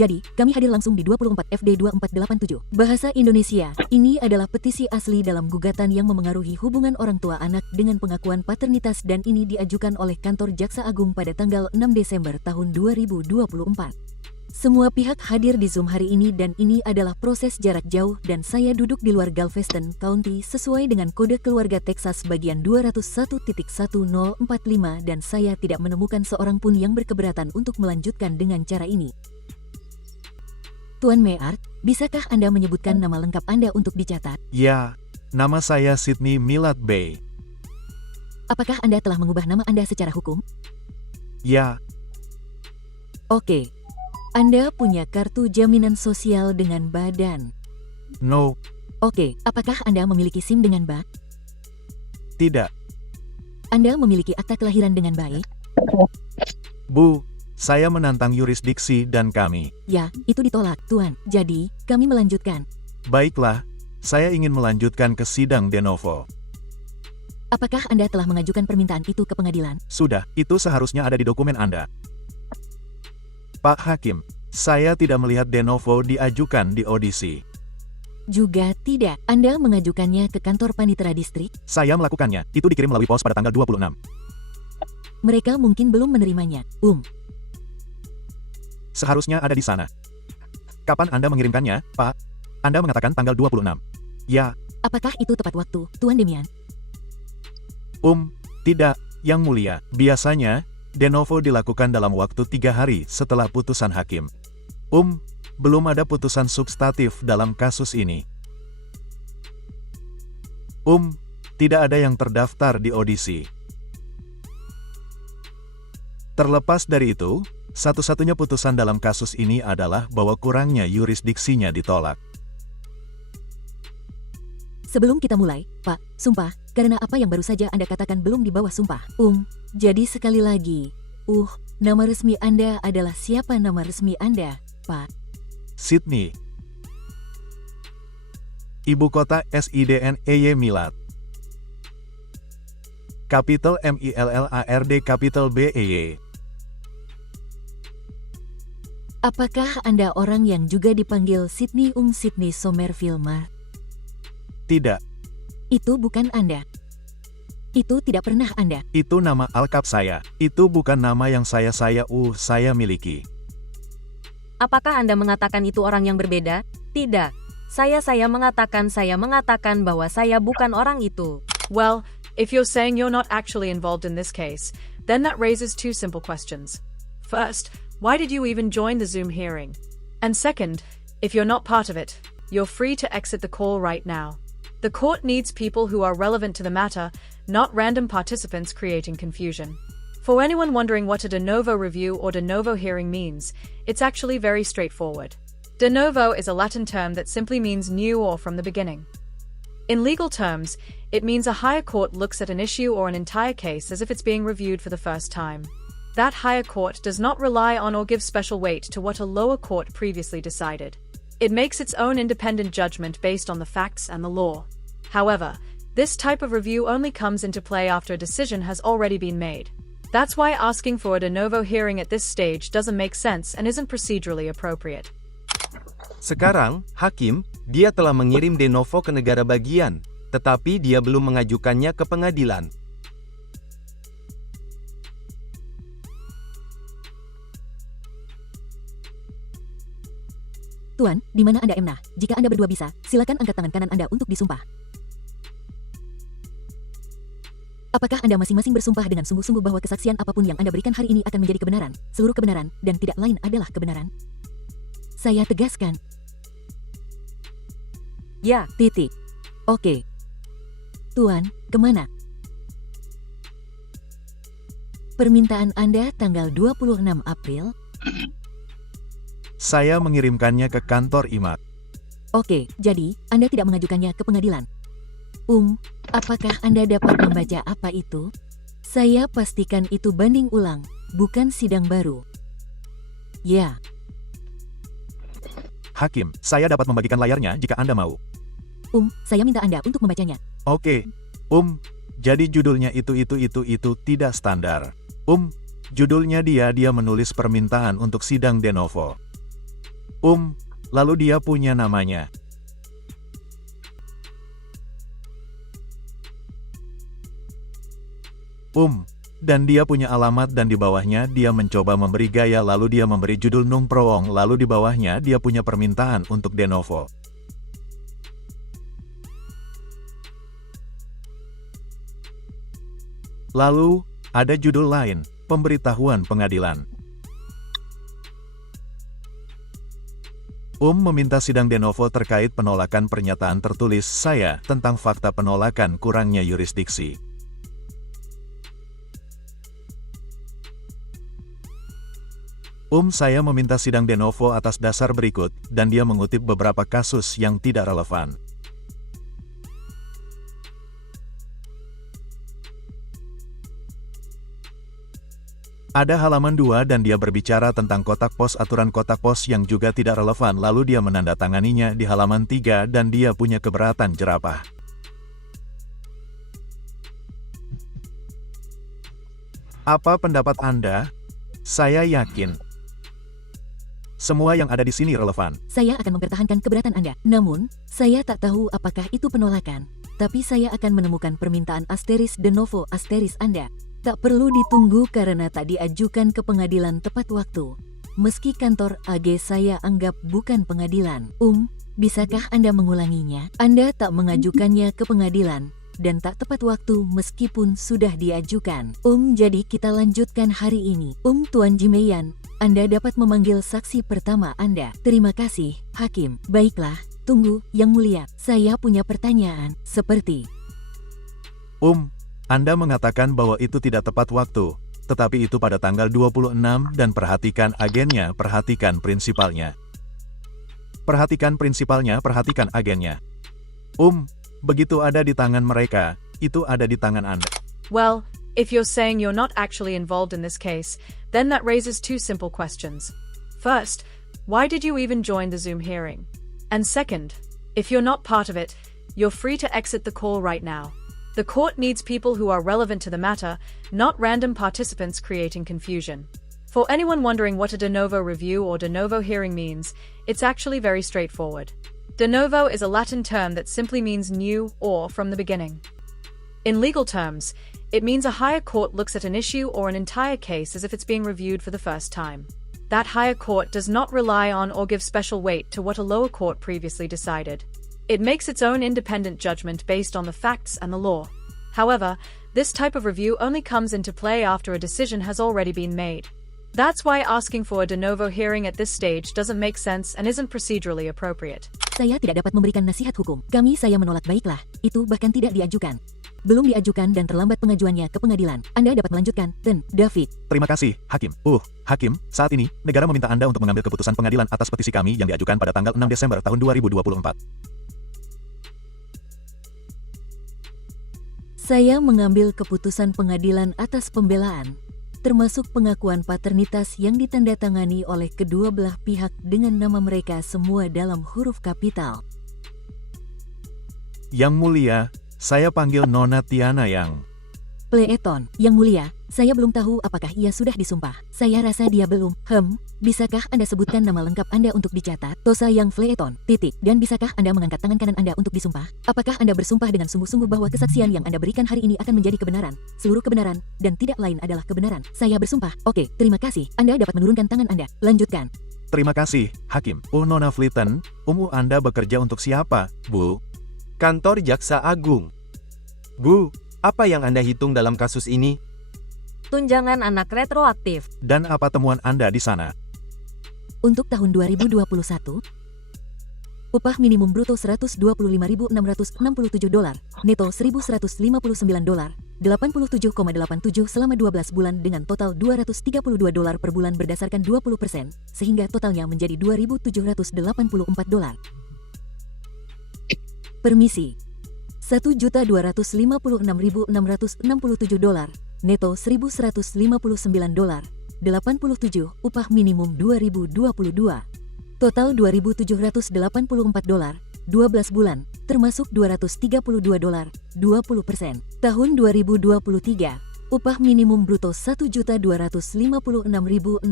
Jadi, kami hadir langsung di 24 FD 2487. Bahasa Indonesia, ini adalah petisi asli dalam gugatan yang memengaruhi hubungan orang tua anak dengan pengakuan paternitas dan ini diajukan oleh kantor Jaksa Agung pada tanggal 6 Desember tahun 2024. Semua pihak hadir di Zoom hari ini dan ini adalah proses jarak jauh dan saya duduk di luar Galveston County sesuai dengan kode keluarga Texas bagian 201.1045 dan saya tidak menemukan seorang pun yang berkeberatan untuk melanjutkan dengan cara ini. Tuan Meart, bisakah Anda menyebutkan nama lengkap Anda untuk dicatat? Ya, nama saya Sydney Millard Bay. Apakah Anda telah mengubah nama Anda secara hukum? Ya, Oke. Anda punya kartu jaminan sosial dengan badan. no, Oke, apakah Anda memiliki SIM dengan BA? tidak, Anda memiliki akta kelahiran dengan baik? Bu, saya menantang yurisdiksi dan kami. Ya, itu ditolak, Tuan. Jadi, kami melanjutkan. Baiklah, saya ingin melanjutkan ke sidang de novo. Apakah Anda telah mengajukan permintaan itu ke pengadilan? Sudah, itu seharusnya ada di dokumen Anda. Pak Hakim, saya tidak melihat de novo diajukan di audisi. Juga tidak. Anda mengajukannya ke kantor panitera distrik? Saya melakukannya, itu dikirim melalui pos pada tanggal 26. Mereka mungkin belum menerimanya. Seharusnya ada di sana. Kapan Anda mengirimkannya, Pak? Anda mengatakan tanggal 26. Ya, Apakah itu tepat waktu, Tuan Demian? tidak, Yang Mulia. Biasanya, de novo dilakukan dalam waktu 3 hari setelah putusan hakim. Belum ada putusan substantif dalam kasus ini. Tidak ada yang terdaftar di audisi. Terlepas dari itu, satu-satunya putusan dalam kasus ini adalah bahwa kurangnya yurisdiksinya ditolak. Sebelum kita mulai, Pak, sumpah, karena apa yang baru saja Anda katakan belum di bawah sumpah. Jadi sekali lagi, nama resmi Anda adalah siapa nama resmi Anda, Pak? Sydney. Ibu kota SIDNEY Millard. Capital MILLARD Capital BEY. Apakah Anda orang yang juga dipanggil Sydney Sydney Somerville Mart? Tidak, Itu bukan Anda. Itu tidak pernah Anda. itu nama alkap saya. Itu bukan nama yang saya miliki. Apakah Anda mengatakan itu orang yang berbeda? Tidak. Saya mengatakan bahwa saya bukan orang itu. Well, if you're saying you're not actually involved in this case, then that raises two simple questions. First, why did you even join the Zoom hearing? And second, if you're not part of it, you're free to exit the call right now. The court needs people who are relevant to the matter, not random participants creating confusion. For anyone wondering what a de novo review or de novo hearing means, it's actually very straightforward. De novo is a Latin term that simply means new or from the beginning. In legal terms, it means a higher court looks at an issue or an entire case as if it's being reviewed for the first time. That higher court does not rely on or give special weight to what a lower court previously decided. It makes its own independent judgment based on the facts and the law. However, this type of review only comes into play after a decision has already been made. That's why asking for a de novo hearing at this stage doesn't make sense and isn't procedurally appropriate. Sekarang, hakim, dia telah mengirim de novo ke negara bagian, tetapi dia belum mengajukannya ke pengadilan. Tuan, di mana Anda Emna? Jika Anda berdua bisa, silakan angkat tangan kanan Anda untuk disumpah. Apakah Anda masing-masing bersumpah dengan sungguh-sungguh bahwa kesaksian apapun yang Anda berikan hari ini akan menjadi kebenaran, seluruh kebenaran, dan tidak lain adalah kebenaran? Saya tegaskan. Ya, Titik. Oke. Tuan, kemana? Permintaan Anda tanggal 26 April? Saya mengirimkannya ke kantor IMAK. Oke, jadi Anda tidak mengajukannya ke pengadilan. Apakah Anda dapat membaca apa itu? Saya pastikan itu banding ulang, bukan sidang baru. Ya. Hakim, saya dapat membagikan layarnya jika Anda mau. Saya minta Anda untuk membacanya. Oke. Jadi judulnya itu tidak standar. Judulnya dia menulis permintaan untuk sidang de novo. Lalu dia punya namanya. Dan dia punya alamat dan di bawahnya dia mencoba memberi gaya lalu dia memberi judul Nung Prowong lalu di bawahnya dia punya permintaan untuk de novo. Lalu, ada judul lain, pemberitahuan pengadilan. Meminta sidang de novo terkait penolakan pernyataan tertulis saya tentang fakta penolakan kurangnya yurisdiksi. Saya meminta sidang de novo atas dasar berikut, dan dia mengutip beberapa kasus yang tidak relevan. Ada halaman 2 dan dia berbicara tentang kotak pos aturan kotak pos yang juga tidak relevan lalu dia menandatanganinya di halaman 3 dan dia punya keberatan jerapah. Apa pendapat Anda? Saya yakin semua yang ada di sini relevan. Saya akan mempertahankan keberatan Anda. Namun, saya tak tahu apakah itu penolakan. Tapi saya akan menemukan permintaan asteris de novo asteris Anda. Tak perlu ditunggu karena tak diajukan ke pengadilan tepat waktu. Meski kantor AG saya anggap bukan pengadilan. Bisakah Anda mengulanginya? Anda tak mengajukannya ke pengadilan dan tak tepat waktu meskipun sudah diajukan. Jadi kita lanjutkan hari ini. Tuan Jimeyan, Anda dapat memanggil saksi pertama Anda. Terima kasih, Hakim. Baiklah, tunggu, Yang Mulia. Saya punya pertanyaan, seperti... Anda mengatakan bahwa itu tidak tepat waktu, tetapi itu pada tanggal 26 dan perhatikan agennya, perhatikan prinsipalnya. Perhatikan prinsipalnya, perhatikan agennya. Begitu ada di tangan mereka, itu ada di tangan Anda. Well, if you're saying you're not actually involved in this case, then that raises two simple questions. First, why did you even join the Zoom hearing? And second, if you're not part of it, you're free to exit the call right now. The court needs people who are relevant to the matter, not random participants creating confusion. For anyone wondering what a de novo review or de novo hearing means, it's actually very straightforward. De novo is a Latin term that simply means new or from the beginning. In legal terms, it means a higher court looks at an issue or an entire case as if it's being reviewed for the first time. That higher court does not rely on or give special weight to what a lower court previously decided. It makes its own independent judgment based on the facts and the law. However, this type of review only comes into play after a decision has already been made. That's why asking for a de novo hearing at this stage doesn't make sense and isn't procedurally appropriate. Saya tidak dapat memberikan nasihat hukum. Saya menolak baiklah. Itu bahkan tidak diajukan. Belum diajukan dan terlambat pengajuannya ke pengadilan. Anda dapat melanjutkan, David. Terima kasih, Hakim. Hakim, saat ini, negara meminta Anda untuk mengambil keputusan pengadilan atas petisi kami yang diajukan pada tanggal 6 Desember tahun 2024. Saya mengambil keputusan pengadilan atas pembelaan, termasuk pengakuan paternitas yang ditandatangani oleh kedua belah pihak dengan nama mereka semua dalam huruf kapital. Yang Mulia, saya panggil Nona Tiana yang... Pleton, Yang Mulia, saya belum tahu apakah ia sudah disumpah. Saya rasa dia belum. Bisakah Anda sebutkan nama lengkap Anda untuk dicatat? Tosa Yang Pleton, Dan bisakah Anda mengangkat tangan kanan Anda untuk disumpah? Apakah Anda bersumpah dengan sungguh-sungguh bahwa kesaksian yang Anda berikan hari ini akan menjadi kebenaran, seluruh kebenaran, dan tidak lain adalah kebenaran? Saya bersumpah. Oke, terima kasih. Anda dapat menurunkan tangan Anda. Lanjutkan. Terima kasih, Hakim. Nona Fleeton, Anda bekerja untuk siapa, Bu? Kantor Jaksa Agung. Bu, apa yang Anda hitung dalam kasus ini? Tunjangan anak retroaktif. Dan apa temuan Anda di sana? Untuk tahun 2021, upah minimum bruto $125.667, neto $1.159, 87,87 selama 12 bulan dengan total $232 per bulan berdasarkan 20%, sehingga totalnya menjadi $2.784. Permisi. $1.256.667, neto $1.159, 87, upah minimum 2022. Total $2.784, 12 bulan, termasuk $232, 20%. Tahun 2023, upah minimum bruto $1.256.667,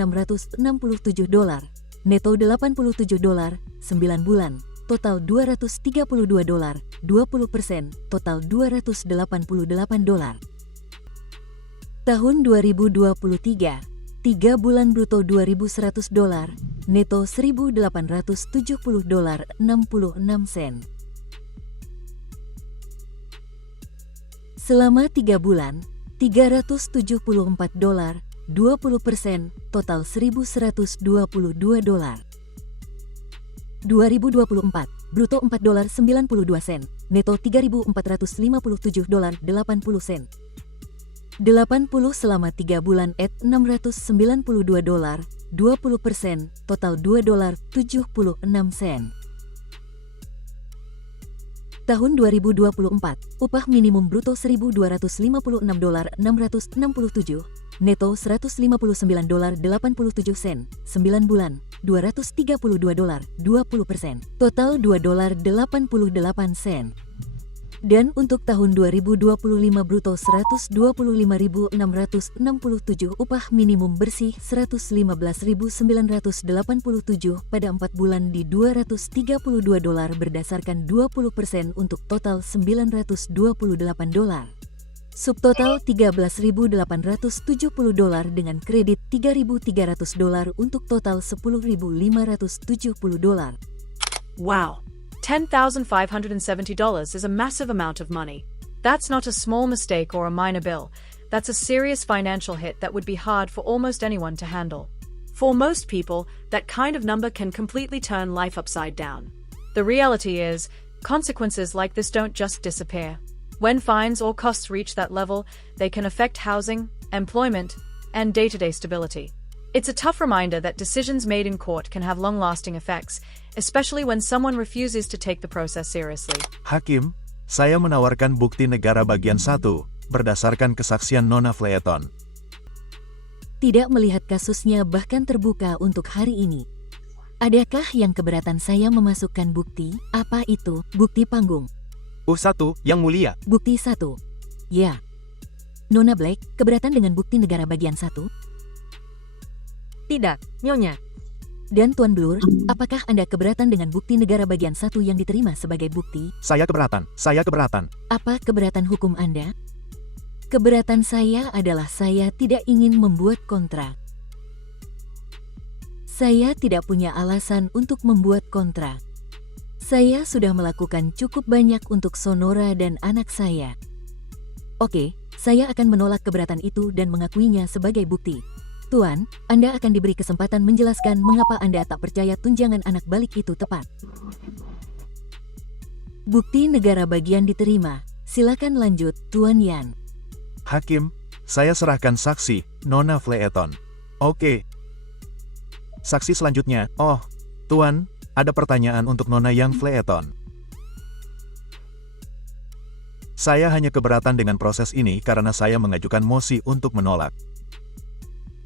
neto $87, 9 bulan, total $232, 20%, total $288. Tahun 2023, 3 bulan bruto $2.100, neto $1.870, 66 sen. Selama 3 bulan, $374, 20%, total $1.122. 2024, bruto $4.92, neto $3.457, 80 sen. 80 selama 3 bulan $692, 20%, total $2.76 sen. Tahun 2024, upah minimum bruto $1.256, 667, neto $159.87 sen, 9 bulan, $232, 20%, total $2.88 sen. Dan untuk tahun 2025 bruto $125.667, upah minimum bersih $115.987 pada 4 bulan di $232 berdasarkan 20% untuk total $928. Subtotal $13.870 dengan kredit $3.300 untuk total $10.570. Wow. $10,570 is a massive amount of money. That's not a small mistake or a minor bill. That's a serious financial hit that would be hard for almost anyone to handle. For most people, that kind of number can completely turn life upside down. The reality is, consequences like this don't just disappear. When fines or costs reach that level, they can affect housing, employment, and day-to-day stability. It's a tough reminder that decisions made in court can have long-lasting effects, especially when someone refuses to take the process seriously. Hakim, saya menawarkan bukti negara bagian 1, berdasarkan kesaksian Nona Fleeton. Tidak melihat kasusnya bahkan terbuka untuk hari ini. Adakah yang keberatan saya memasukkan bukti? Apa itu? Bukti panggung. 1, Yang Mulia. Bukti 1. Ya. Nona Black, keberatan dengan bukti negara bagian 1? Tidak, Nyonya. Dan Tuan Blur, apakah Anda keberatan dengan bukti negara bagian 1 yang diterima sebagai bukti? Saya keberatan. Apa keberatan hukum Anda? Keberatan saya adalah saya tidak ingin membuat kontrak. Saya tidak punya alasan untuk membuat kontrak. Saya sudah melakukan cukup banyak untuk Sonora dan anak saya. Oke, saya akan menolak keberatan itu dan mengakuinya sebagai bukti. Tuan, Anda akan diberi kesempatan menjelaskan mengapa Anda tak percaya tunjangan anak balik itu tepat. Bukti negara bagian diterima. Silakan lanjut, Tuan Yan. Hakim, saya serahkan saksi, Nona Fleeton. Oke. Saksi selanjutnya, Tuan, ada pertanyaan untuk Nona yang Fleeton. Saya hanya keberatan dengan proses ini karena saya mengajukan mosi untuk menolak.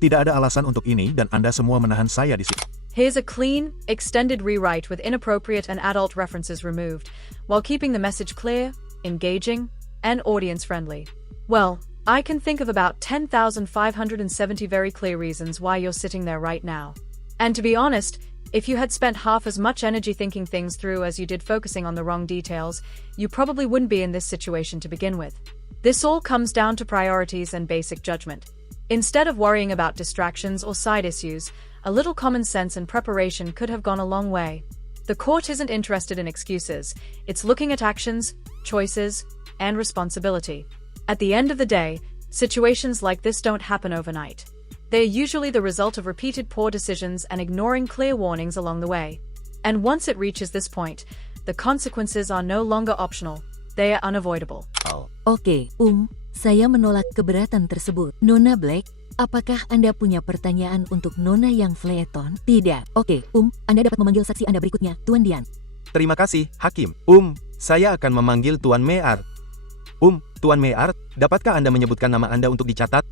Tidak ada alasan untuk ini dan Anda semua menahan saya di sini. Here's a clean, extended rewrite with inappropriate and adult references removed, while keeping the message clear, engaging, and audience-friendly. Well, I can think of about 10,570 very clear reasons why you're sitting there right now. And to be honest, if you had spent half as much energy thinking things through as you did focusing on the wrong details, you probably wouldn't be in this situation to begin with. This all comes down to priorities and basic judgment. Instead of worrying about distractions or side issues, a little common sense and preparation could have gone a long way. The court isn't interested in excuses, it's looking at actions, choices, and responsibility. At the end of the day, situations like this don't happen overnight. They're usually the result of repeated poor decisions and ignoring clear warnings along the way. And once it reaches this point, the consequences are no longer optional, they are unavoidable. Oke, saya menolak keberatan tersebut. Nona Black, apakah Anda punya pertanyaan untuk Nona yang Fleeton? Tidak. Oke, Anda dapat memanggil saksi Anda berikutnya, Tuan Dian. Terima kasih, Hakim. Saya akan memanggil Tuan Meart. Tuan Meart, dapatkah Anda menyebutkan nama Anda untuk dicatat?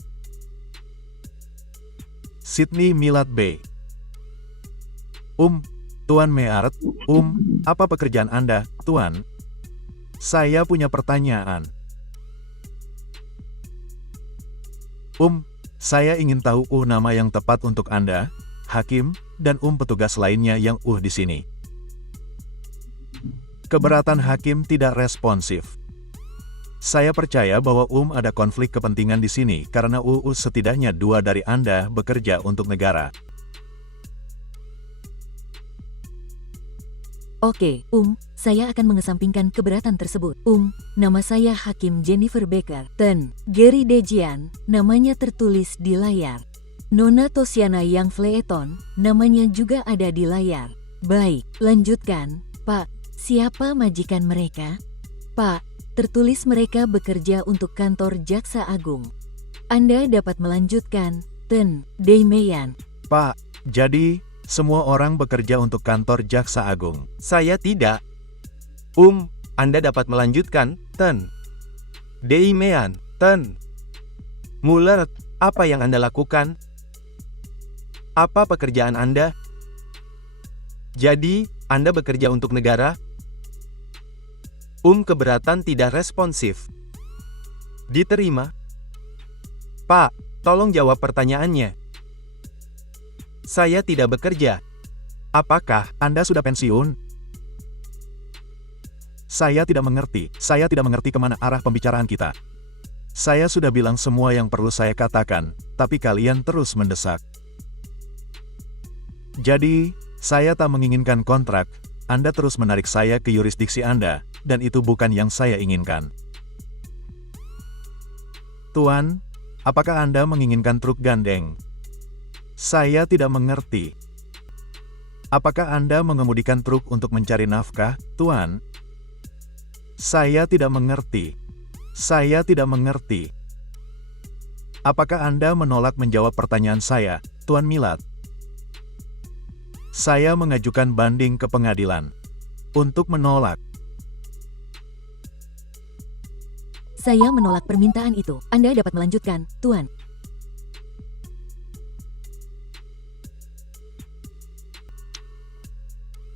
Sydney Millard Bay. Tuan Meart, apa pekerjaan Anda, Tuan? Saya punya pertanyaan. Saya ingin tahu nama yang tepat untuk Anda, Hakim, dan petugas lainnya yang di sini. Keberatan hakim tidak responsif. Saya percaya bahwa ada konflik kepentingan di sini karena setidaknya 2 dari Anda bekerja untuk negara. Oke, saya akan mengesampingkan keberatan tersebut. Nama saya Hakim Jennifer Baker. Gary Dejian, namanya tertulis di layar. Nona Tosiana yang Fleeton, namanya juga ada di layar. Baik, lanjutkan, Pak. Siapa majikan mereka? Pak, tertulis mereka bekerja untuk kantor Jaksa Agung. Anda dapat melanjutkan, Damian. Pak, jadi semua orang bekerja untuk kantor Jaksa Agung. Saya tidak. Anda dapat melanjutkan, Damian, Mueller, apa yang Anda lakukan? Apa pekerjaan Anda? Jadi, Anda bekerja untuk negara? Keberatan tidak responsif. Diterima. Pak, tolong jawab pertanyaannya. Saya tidak bekerja. Apakah Anda sudah pensiun? Saya tidak mengerti kemana arah pembicaraan kita. Saya sudah bilang semua yang perlu saya katakan, tapi kalian terus mendesak. Jadi, saya tak menginginkan kontrak, Anda terus menarik saya ke yurisdiksi Anda, dan itu bukan yang saya inginkan. Tuan, apakah Anda menginginkan truk gandeng? Saya tidak mengerti. Apakah Anda mengemudikan truk untuk mencari nafkah, Tuan? Saya tidak mengerti. Apakah Anda menolak menjawab pertanyaan saya, Tuan Millard? Saya mengajukan banding ke pengadilan. Untuk menolak. Saya menolak permintaan itu. Anda dapat melanjutkan, Tuan.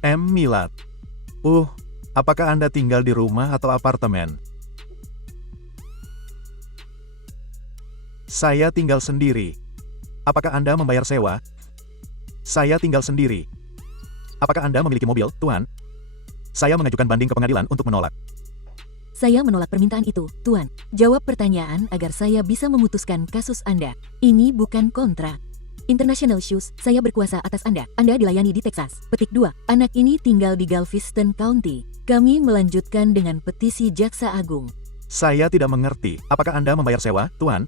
Millard. Apakah Anda tinggal di rumah atau apartemen? Saya tinggal sendiri. Apakah Anda membayar sewa? Saya tinggal sendiri. Apakah Anda memiliki mobil, Tuan? Saya mengajukan banding ke pengadilan untuk menolak. Saya menolak permintaan itu, Tuan. Jawab pertanyaan agar saya bisa memutuskan kasus Anda. Ini bukan kontrak. International Shoes, saya berkuasa atas Anda. Anda dilayani di Texas. Petik 2. Anak ini tinggal di Galveston County. Kami melanjutkan dengan petisi Jaksa Agung. Saya tidak mengerti. Apakah Anda membayar sewa, Tuan?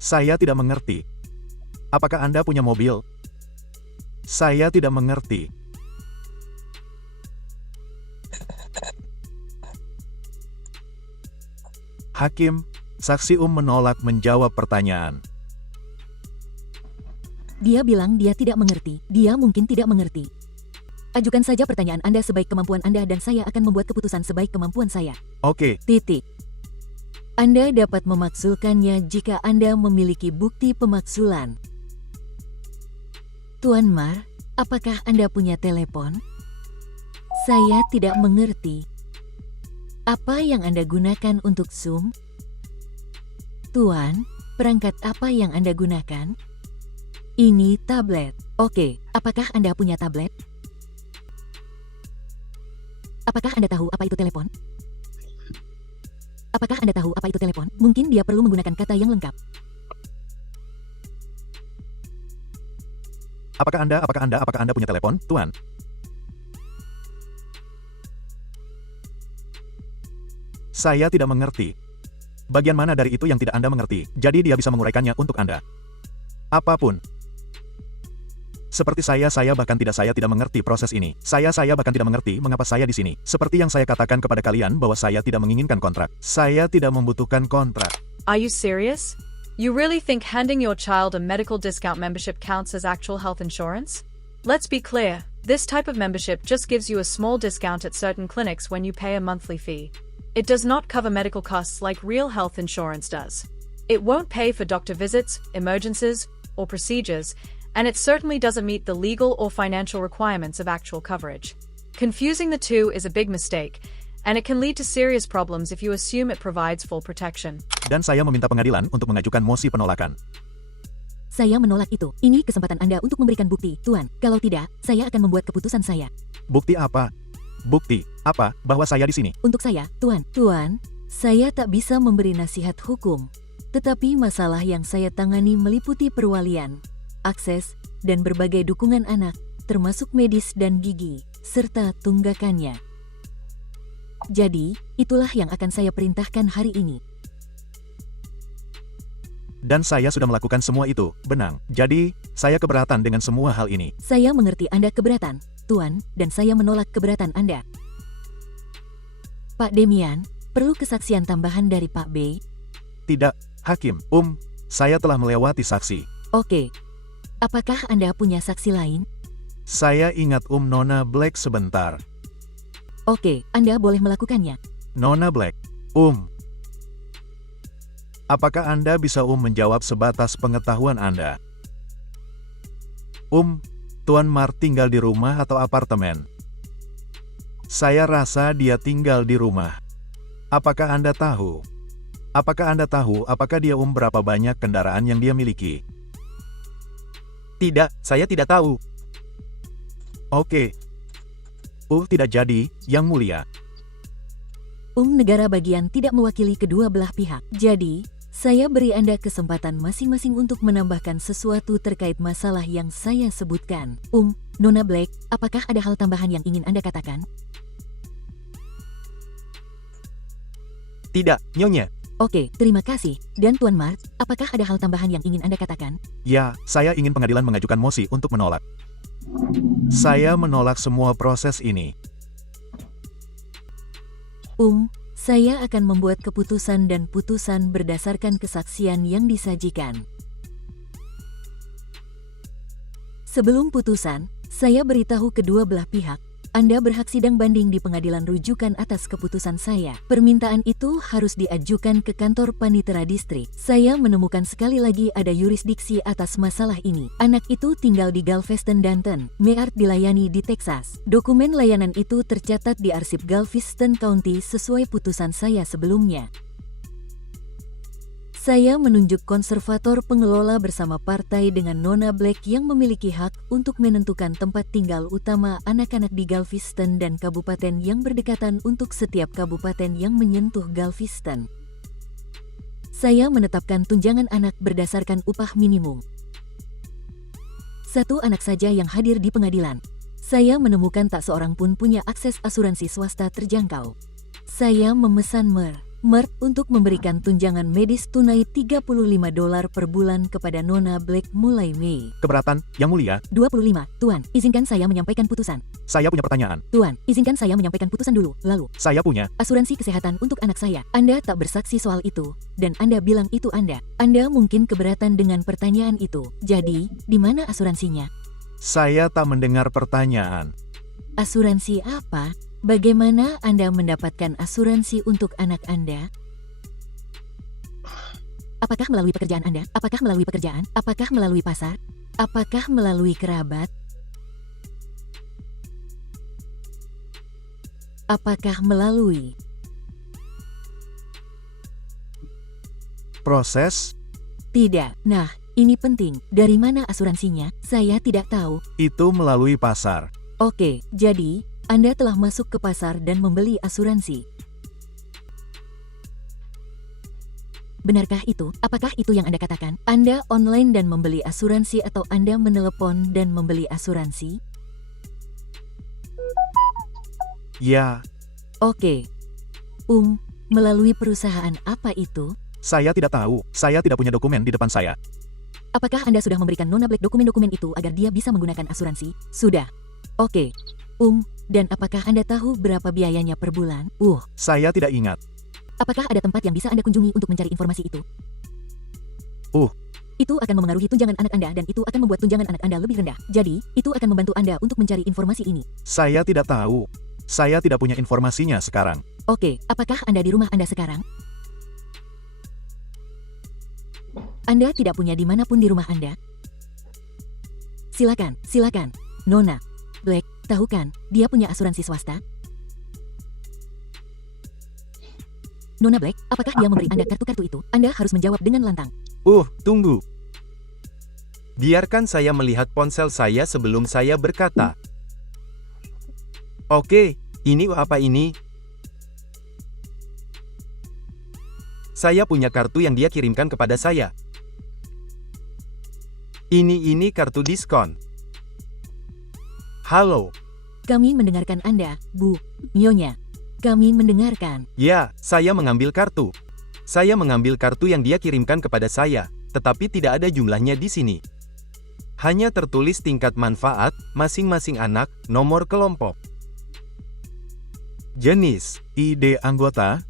Saya tidak mengerti. Apakah Anda punya mobil? Saya tidak mengerti. Hakim, saksi menolak menjawab pertanyaan. Dia bilang dia tidak mengerti. Dia mungkin tidak mengerti. Ajukan saja pertanyaan Anda sebaik kemampuan Anda dan saya akan membuat keputusan sebaik kemampuan saya. Oke. Titik. Anda dapat memaksulkannya jika Anda memiliki bukti pemaksulan. Tuan Mar, apakah Anda punya telepon? Saya tidak mengerti. Apa yang Anda gunakan untuk Zoom? Tuan, perangkat apa yang Anda gunakan? Ini tablet. Oke, apakah Anda punya tablet? Apakah Anda tahu apa itu telepon? Apakah Anda tahu apa itu telepon? Mungkin dia perlu menggunakan kata yang lengkap. Apakah Anda punya telepon, Tuan? Saya tidak mengerti. Bagian mana dari itu yang tidak Anda mengerti? Jadi dia bisa menguraikannya untuk Anda. Apapun. Seperti saya tidak mengerti proses ini. Saya bahkan tidak mengerti mengapa saya di sini. Seperti yang saya katakan kepada kalian bahwa saya tidak menginginkan kontrak. Saya tidak membutuhkan kontrak. Are you serious? You really think handing your child a medical discount membership counts as actual health insurance? Let's be clear, this type of membership just gives you a small discount at certain clinics when you pay a monthly fee. It does not cover medical costs like real health insurance does. It won't pay for doctor visits, emergencies, or procedures, and it certainly doesn't meet the legal or financial requirements of actual coverage. Confusing the two is a big mistake, and it can lead to serious problems if you assume it provides full protection. Dan saya meminta pengadilan untuk mengajukan mosi penolakan. Saya menolak itu. Ini kesempatan Anda untuk memberikan bukti, Tuan. Kalau tidak, saya akan membuat keputusan saya. Bukti apa? Bukti apa bahwa saya di sini? Untuk saya, Tuan. Tuan, saya tak bisa memberi nasihat hukum. Tetapi masalah yang saya tangani meliputi perwalian, akses, dan berbagai dukungan anak, termasuk medis dan gigi, serta tunggakannya. Jadi, itulah yang akan saya perintahkan hari ini. Dan saya sudah melakukan semua itu, Benang. Jadi, saya keberatan dengan semua hal ini. Saya mengerti Anda keberatan, Tuan, dan saya menolak keberatan Anda. Pak Demian, perlu kesaksian tambahan dari Pak B? Tidak, Hakim. Saya telah melewati saksi. Oke. Apakah Anda punya saksi lain? Saya ingat Nona Black sebentar. Oke, Anda boleh melakukannya. Nona Black. Apakah Anda bisa menjawab sebatas pengetahuan Anda? Tuan Mart tinggal di rumah atau apartemen? Saya rasa dia tinggal di rumah. Apakah Anda tahu? Apakah dia berapa banyak kendaraan yang dia miliki? Tidak, saya tidak tahu. Oke. Tidak jadi, Yang Mulia. Negara bagian tidak mewakili kedua belah pihak. Jadi, saya beri Anda kesempatan masing-masing untuk menambahkan sesuatu terkait masalah yang saya sebutkan. Nona Black, apakah ada hal tambahan yang ingin Anda katakan? Tidak, Nyonya. Oke, terima kasih. Dan Tuan Mart, apakah ada hal tambahan yang ingin Anda katakan? Ya, saya ingin pengadilan mengajukan mosi untuk menolak. Saya menolak semua proses ini. Saya akan membuat keputusan dan putusan berdasarkan kesaksian yang disajikan. Sebelum putusan, saya beritahu kedua belah pihak, Anda berhak sidang banding di pengadilan rujukan atas keputusan saya. Permintaan itu harus diajukan ke kantor panitera distrik. Saya menemukan sekali lagi ada yurisdiksi atas masalah ini. Anak itu tinggal di Galveston, Danton. Meart dilayani di Texas. Dokumen layanan itu tercatat di arsip Galveston County sesuai putusan saya sebelumnya. Saya menunjuk konservator pengelola bersama partai dengan Nona Black yang memiliki hak untuk menentukan tempat tinggal utama anak-anak di Galveston dan kabupaten yang berdekatan untuk setiap kabupaten yang menyentuh Galveston. Saya menetapkan tunjangan anak berdasarkan upah minimum. Satu anak saja yang hadir di pengadilan. Saya menemukan tak seorang pun punya akses asuransi swasta terjangkau. Saya memesan Mart untuk memberikan tunjangan medis tunai $35 per bulan kepada Nona Black mulai Mei. Keberatan, Yang Mulia. 25, Tuan, izinkan saya menyampaikan putusan. Saya punya pertanyaan. Tuan, izinkan saya menyampaikan putusan dulu. Lalu, Saya punya. asuransi kesehatan untuk anak saya. Anda tak bersaksi soal itu, dan Anda bilang itu Anda. Anda mungkin keberatan dengan pertanyaan itu. Jadi, di mana asuransinya? Saya tak mendengar pertanyaan. Asuransi apa? Bagaimana Anda mendapatkan asuransi untuk anak Anda? Apakah melalui pekerjaan Anda? Apakah melalui pekerjaan? Apakah melalui pasar? Apakah melalui kerabat? Apakah melalui Proses? Tidak. Nah, ini penting. Dari mana asuransinya? Saya tidak tahu. Itu melalui pasar. Oke, jadi Anda telah masuk ke pasar dan membeli asuransi. Benarkah itu? Apakah itu yang Anda katakan? Anda online dan membeli asuransi atau Anda menelepon dan membeli asuransi? Ya, Oke. Melalui perusahaan apa itu? saya tidak tahu. Saya tidak punya dokumen di depan saya. Apakah Anda sudah memberikan Nona Black dokumen-dokumen itu agar dia bisa menggunakan asuransi? Sudah. Oke. Dan apakah Anda tahu berapa biayanya per bulan? Saya tidak ingat. Apakah ada tempat yang bisa Anda kunjungi untuk mencari informasi itu? Itu akan memengaruhi tunjangan anak Anda dan itu akan membuat tunjangan anak Anda lebih rendah. Jadi, itu akan membantu Anda untuk mencari informasi ini. Saya tidak tahu. Saya tidak punya informasinya sekarang. Oke, apakah Anda di rumah Anda sekarang? Anda tidak punya dimanapun di rumah Anda? Silakan. Nona Black, tahu kan, dia punya asuransi swasta? Nona Black, apakah dia memberi Anda kartu-kartu itu? Anda harus menjawab dengan lantang. Tunggu. Biarkan saya melihat ponsel saya sebelum saya berkata. Oke, ini apa ini? Saya punya kartu yang dia kirimkan kepada saya. Ini kartu diskon. Halo. Kami mendengarkan Anda, Bu. Nyonya. Kami mendengarkan. Ya, saya mengambil kartu. Saya mengambil kartu yang dia kirimkan kepada saya, tetapi tidak ada jumlahnya di sini. Hanya tertulis tingkat manfaat, masing-masing anak, nomor kelompok. Jenis, ID anggota,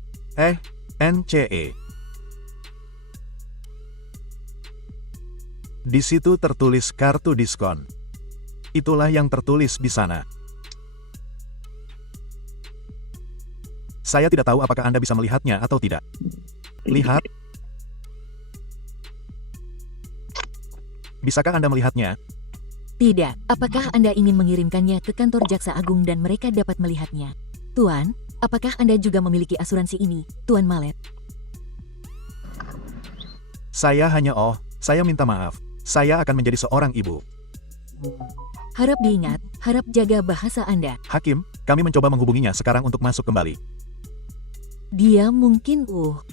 NCE. Di situ tertulis kartu diskon. Itulah yang tertulis di sana. Saya tidak tahu apakah Anda bisa melihatnya atau tidak. Lihat. Bisakah Anda melihatnya? Tidak. Apakah Anda ingin mengirimkannya ke kantor Jaksa Agung dan mereka dapat melihatnya? Tuan, apakah Anda juga memiliki asuransi ini, Tuan Mallet? Saya minta maaf. Saya akan menjadi seorang ibu. Harap diingat, harap jaga bahasa Anda. Hakim, kami mencoba menghubunginya sekarang untuk masuk kembali. Dia mungkin,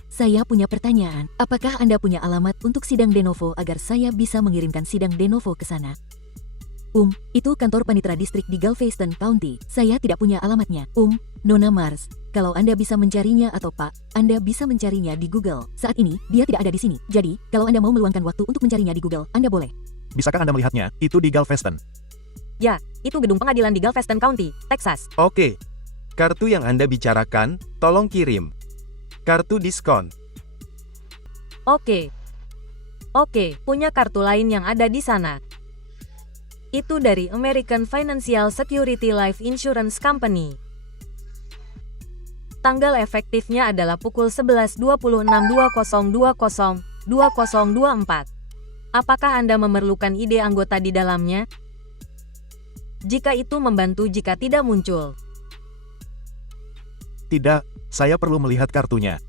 saya punya pertanyaan. Apakah Anda punya alamat untuk sidang de novo agar saya bisa mengirimkan sidang de novo ke sana? Itu kantor panitera distrik di Galveston County. Saya tidak punya alamatnya. Nona Mars, kalau Anda bisa mencarinya atau Pak, Anda bisa mencarinya di Google. Saat ini, dia tidak ada di sini. Jadi, kalau Anda mau meluangkan waktu untuk mencarinya di Google, Anda boleh. Bisakah Anda melihatnya? Itu di Galveston. Ya, itu gedung pengadilan di Galveston County, Texas. Oke. Kartu yang Anda bicarakan, tolong kirim. Kartu diskon. Oke, punya kartu lain yang ada di sana. Itu dari American Financial Security Life Insurance Company. Tanggal efektifnya adalah pukul 11.26.2020.2024. Apakah Anda memerlukan ide anggota di dalamnya? Jika itu membantu jika tidak muncul. Tidak, saya perlu melihat kartunya.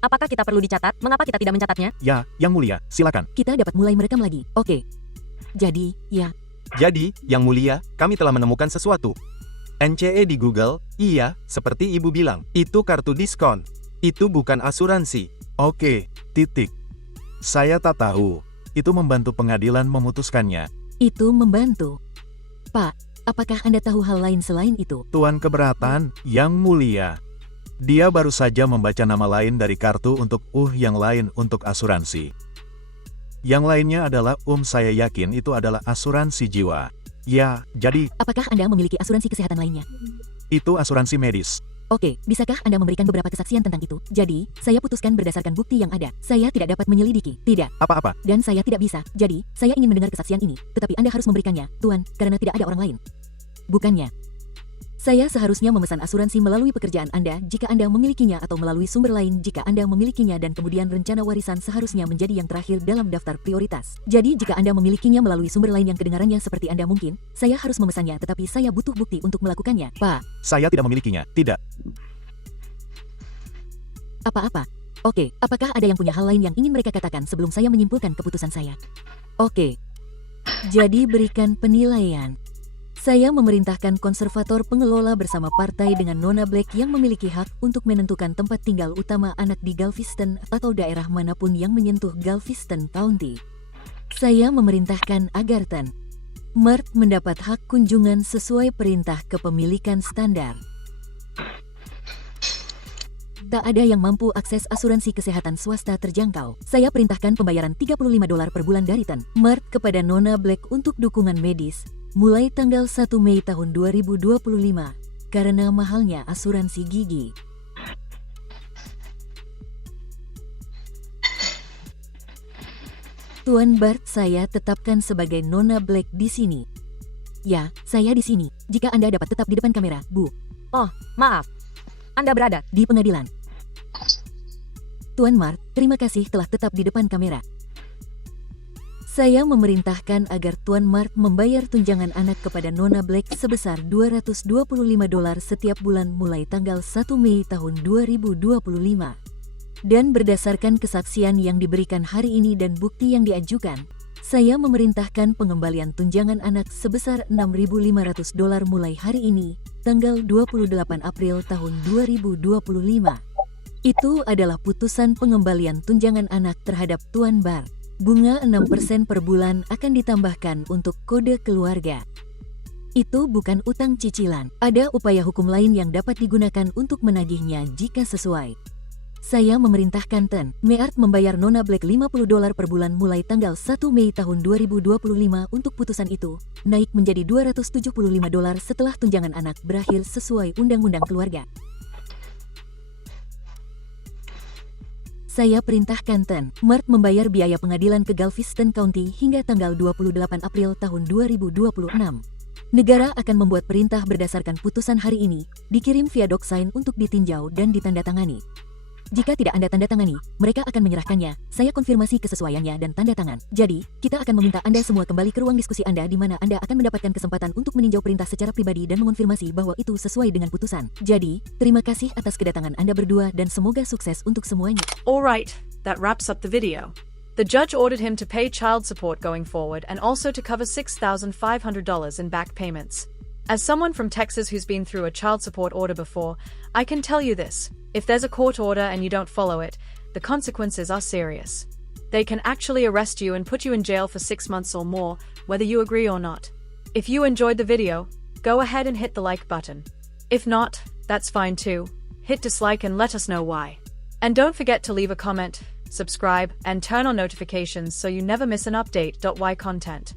Apakah kita perlu dicatat? Mengapa kita tidak mencatatnya? Ya, Yang Mulia, silakan. Kita dapat mulai merekam lagi. Oke. Jadi, ya. Jadi, Yang Mulia, kami telah menemukan sesuatu. NCE di Google, iya, seperti Ibu bilang, itu kartu diskon. Itu bukan asuransi. Oke, titik. Saya tak tahu. Itu membantu pengadilan memutuskannya. Itu membantu. Pak, apakah Anda tahu hal lain selain itu? Tuan keberatan, Yang Mulia. Dia baru saja membaca nama lain dari kartu untuk yang lain untuk asuransi. Yang lainnya adalah saya yakin itu adalah asuransi jiwa. Ya, jadi Apakah Anda memiliki asuransi kesehatan lainnya? itu asuransi medis. Oke, bisakah Anda memberikan beberapa kesaksian tentang itu? Jadi, saya putuskan berdasarkan bukti yang ada. Saya tidak dapat menyelidiki. Tidak. Apa-apa? Dan saya tidak bisa. Jadi, saya ingin mendengar kesaksian ini. Tetapi Anda harus memberikannya, Tuan, karena tidak ada orang lain. Bukannya. Saya seharusnya memesan asuransi melalui pekerjaan Anda jika Anda memilikinya atau melalui sumber lain jika Anda memilikinya dan kemudian rencana warisan seharusnya menjadi yang terakhir dalam daftar prioritas. Jadi jika Anda memilikinya melalui sumber lain yang kedengarannya seperti Anda mungkin, saya harus memesannya tetapi saya butuh bukti untuk melakukannya, Pak. Saya tidak memilikinya. Tidak. Apa-apa? Oke, apakah ada yang punya hal lain yang ingin mereka katakan sebelum saya menyimpulkan keputusan saya? Oke. Jadi berikan penilaian. Saya memerintahkan konservator pengelola bersama partai dengan Nona Black yang memiliki hak untuk menentukan tempat tinggal utama anak di Galveston atau daerah manapun yang menyentuh Galveston County. Saya memerintahkan agar Tan Mart mendapat hak kunjungan sesuai perintah kepemilikan standar. Tak ada yang mampu akses asuransi kesehatan swasta terjangkau. Saya perintahkan pembayaran $35 per bulan dari Tan Mart kepada Nona Black untuk dukungan medis mulai tanggal 1 Mei tahun 2025 karena mahalnya asuransi gigi. Tuan Bart, saya tetapkan sebagai Nona Black di sini. Ya, saya di sini. Jika Anda dapat tetap di depan kamera, Bu. Oh, maaf. Anda berada Di pengadilan. Tuan Mart, terima kasih telah tetap di depan kamera. Saya memerintahkan agar Tuan Mart membayar tunjangan anak kepada Nona Black sebesar $225 setiap bulan mulai tanggal 1 Mei tahun 2025. Dan berdasarkan kesaksian yang diberikan hari ini dan bukti yang diajukan, Saya memerintahkan pengembalian tunjangan anak sebesar $6.500 mulai hari ini, tanggal 28 April tahun 2025. Itu adalah putusan pengembalian tunjangan anak terhadap Tuan Bar. Bunga 6% per bulan akan ditambahkan untuk kode keluarga. Itu bukan utang cicilan. Ada upaya hukum lain yang dapat digunakan untuk menagihnya jika sesuai. Saya memerintahkan Ten Meart membayar Nona Black $50 per bulan mulai tanggal 1 Mei tahun 2025 untuk putusan itu, naik menjadi $275 setelah tunjangan anak berakhir sesuai Undang-Undang Keluarga. Saya perintahkan Ten Meart membayar biaya pengadilan ke Galveston County hingga tanggal 28 April tahun 2026. Negara akan membuat perintah berdasarkan putusan hari ini, dikirim via DocSign untuk ditinjau dan ditandatangani. Jika tidak Anda tanda tangani, mereka akan menyerahkannya. Saya konfirmasi kesesuaiannya dan tanda tangan. Jadi, kita akan meminta Anda semua kembali ke ruang diskusi Anda di mana Anda akan mendapatkan kesempatan untuk meninjau perintah secara pribadi dan mengonfirmasi bahwa itu sesuai dengan putusan. Jadi, terima kasih atas kedatangan Anda berdua dan semoga sukses untuk semuanya. Alright, that wraps up the video. The judge ordered him to pay child support going forward and also to cover $6,500 in back payments. As someone from Texas who's been through a child support order before, I can tell you this. If there's a court order and you don't follow it, the consequences are serious. They can actually arrest you and put you in jail for 6 months or more, whether you agree or not. If you enjoyed the video, go ahead and hit the like button. If not, that's fine too. Hit dislike and let us know why. And don't forget to leave a comment, subscribe, and turn on notifications so you never miss an update. Y content.